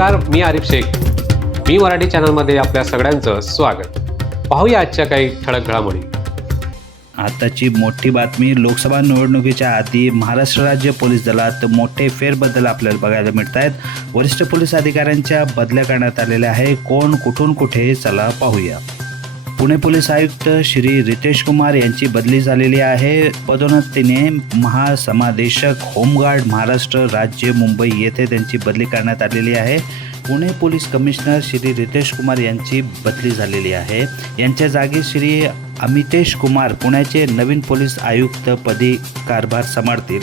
नमस्कार मी आरिफ शेख. मी मराठी चॅनलमध्ये आपल्या सगळ्यांचं स्वागत. पाहूया आजच्या काही ठळक घडामोडी. आताची मोठी बातमी लोकसभा निवडणुकीच्या आधी महाराष्ट्र राज्य पोलीस दलात मोठे फेरबदल आपल्याला बघायला मिळत आहेत वरिष्ठ पोलीस अधिकाऱ्यांच्या बदल्या करण्यात आलेल्या आहे. कोण कुठून कुठे चला पाहूया. पुणे पोलीस आयुक्त श्री रितेश कुमार यांची बदली झालेली आहे. पदोन्नतीने महासमादेशक होमगार्ड महाराष्ट्र राज्य मुंबई येथे त्यांची बदली करण्यात आलेली आहे. पुणे पोलीस कमिशनर श्री रितेश कुमार यांची बदली झालेली आहे. यांच्या जागी श्री अमितेश कुमार पुण्याचे नवीन पोलीस आयुक्त पदी कारभार सांभाळतील.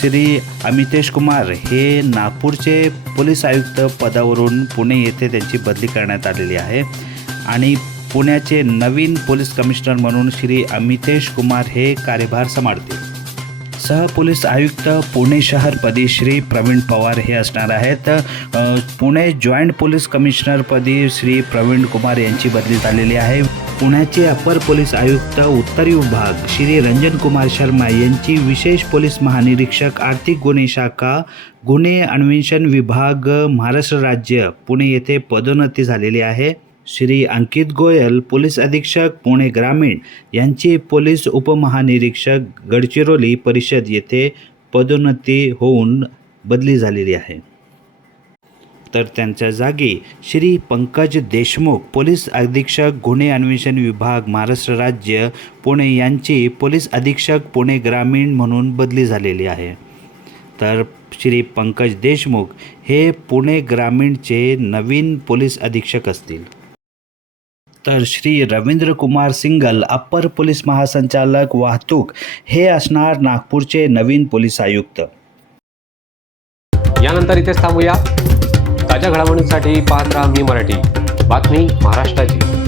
श्री अमितेश कुमार हे नागपूरचे पोलीस आयुक्त पदावरून पुणे येथे त्यांची बदली करण्यात आलेली आहे. आणि पुण्याचे नवीन पोलीस कमिशनर म्हणून श्री अमितेश कुमार हे कार्यभार सांभाळतील. सहपोलीस आयुक्त पुणे शहरपदी श्री प्रवीण पवार हे असणार आहेत. पुणे जॉईंट पोलीस कमिशनरपदी श्री प्रवीण कुमार यांची बदली झालेली आहे. पुण्याचे अपर पोलीस आयुक्त उत्तर विभाग श्री रंजन कुमार शर्मा यांची विशेष पोलीस महानिरीक्षक आर्थिक गुन्हे शाखा गुन्हे अन्वेषण विभाग महाराष्ट्र राज्य पुणे येथे पदोन्नती झालेली आहे. श्री अंकित गोयल पोलीस अधीक्षक पुणे ग्रामीण यांची पोलीस उपमहानिरीक्षक गडचिरोली परिषद येथे पदोन्नती होऊन बदली झालेली आहे. तर त्यांच्या जागी श्री पंकज देशमुख पोलीस अधीक्षक गुन्हे अन्वेषण विभाग महाराष्ट्र राज्य पुणे यांची पोलीस अधीक्षक पुणे ग्रामीण म्हणून बदली झालेली आहे. तर श्री पंकज देशमुख हे पुणे ग्रामीणचे नवीन पोलीस अधीक्षक असतील. तर श्री रवींद्र कुमार सिंगल अप्पर पोलीस महासंचालक वाहतूक हे असणार नागपूरचे नवीन पोलीस आयुक्त. यानंतर इथेच थांबूया. ताज्या घडामोडींसाठी पाहत राहा मी मराठी. बातमी महाराष्ट्राची.